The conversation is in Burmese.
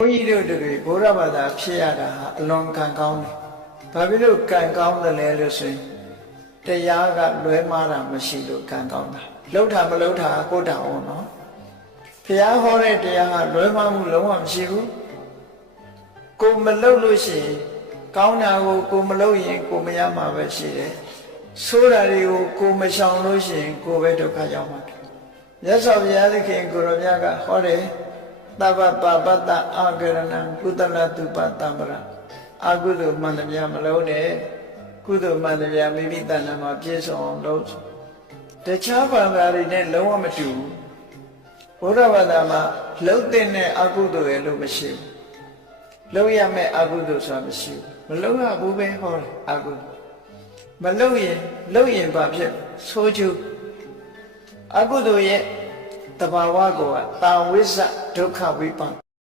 ဘုန်းကြီးတို့တွေဘုရားဘာသာဖြစ်ရတာအလွန်ကံကောင်းတယ်။ဘာဖြစ်လို့ကံကောင်းတယ်လဲလို့ဆိုရင်တရားကလွဲမှားတာမရှိလို့ကံကောင်းတာ။လှုပ်တာမလှုပ်တာကိုယ်တောင်နော်။ဘုရားဟောတဲ့တရားကလွဲမှားမှုလုံးဝမရှိဘူး။ကိုမလှုပ်လို့ရှိရင်ကောင်းတာကိုမလှုပ်ရင်ကိုမရမှာပဲရှိတယ်။ဆိုးတာတွေကိုကိုမရှောင်လို့ရှိရင်ကိုပဲဒုက္ခရောက်မှာတယ်။မြတ်စွာဘုရားသခင်ကိုရောမြတ်ကဟောတယ်သဗ္ဗပါပတ္တအာဂရဏံကုသလတုပတံပရအကုသိုလ်မှန်သမျှမလုံးနဲ့ကုသိုလ်မှန်သမျှမိမိတဏ္ဍာမှာပြည့်စုံအောင်လုပ်တခြားဘာသာတွေနဲ့လုံးဝမတူဘူးဘုရားဘာသာမှာလှုပ်တဲ့အကုသိုလ်ရဲ့လို့မရှိဘူးလှုပ်ရမယ့်အကုသိုလ်ဆိုတာမရှိဘူးမလှုပ်ရဘူးပဲဟောတယ်အကုသိုလ်မလှုပ်ရင်ဘာဖြစ်ဆိုးကျူးအကုသိုလ်ရဲ့တဘာဝကိုတာဝိဇ္ဇဒုက္ခဝိပဿနာ